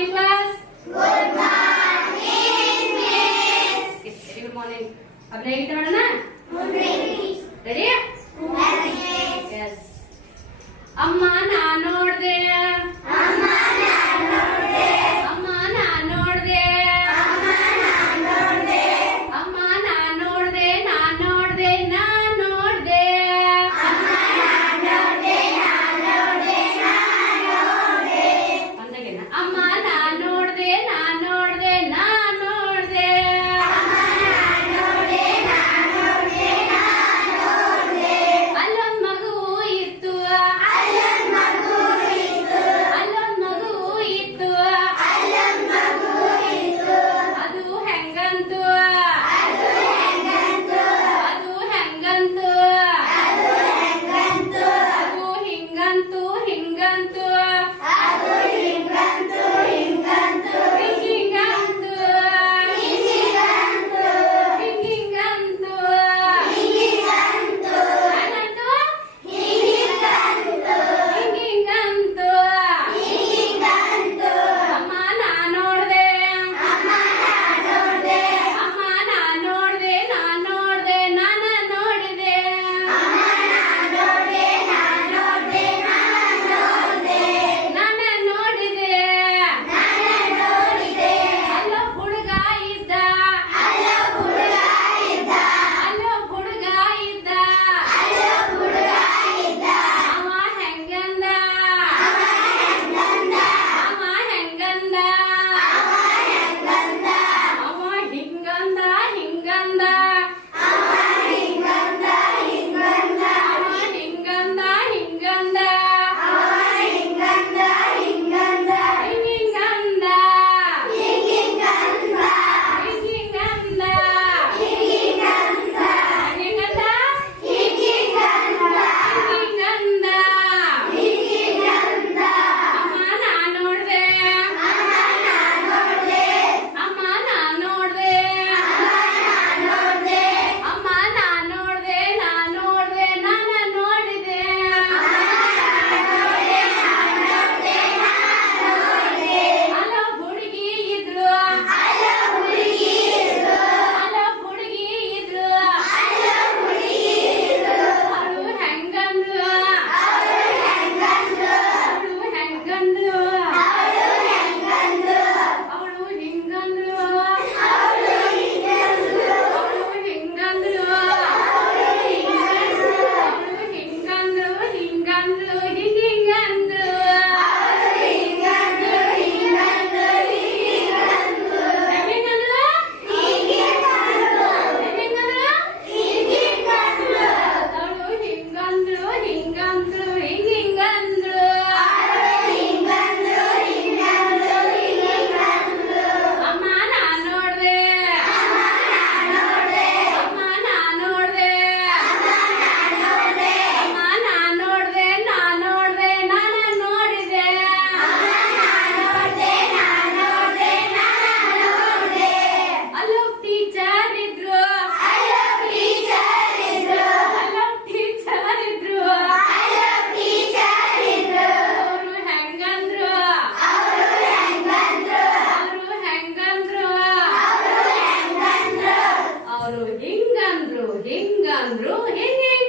morning, class. Good morning, miss. Okay, very good morning. अब नहीं करना Morning. ಹಿಂಗಂದ್ರು ಹಿಂಗಂದ್ರು ಹಿಂಗೆ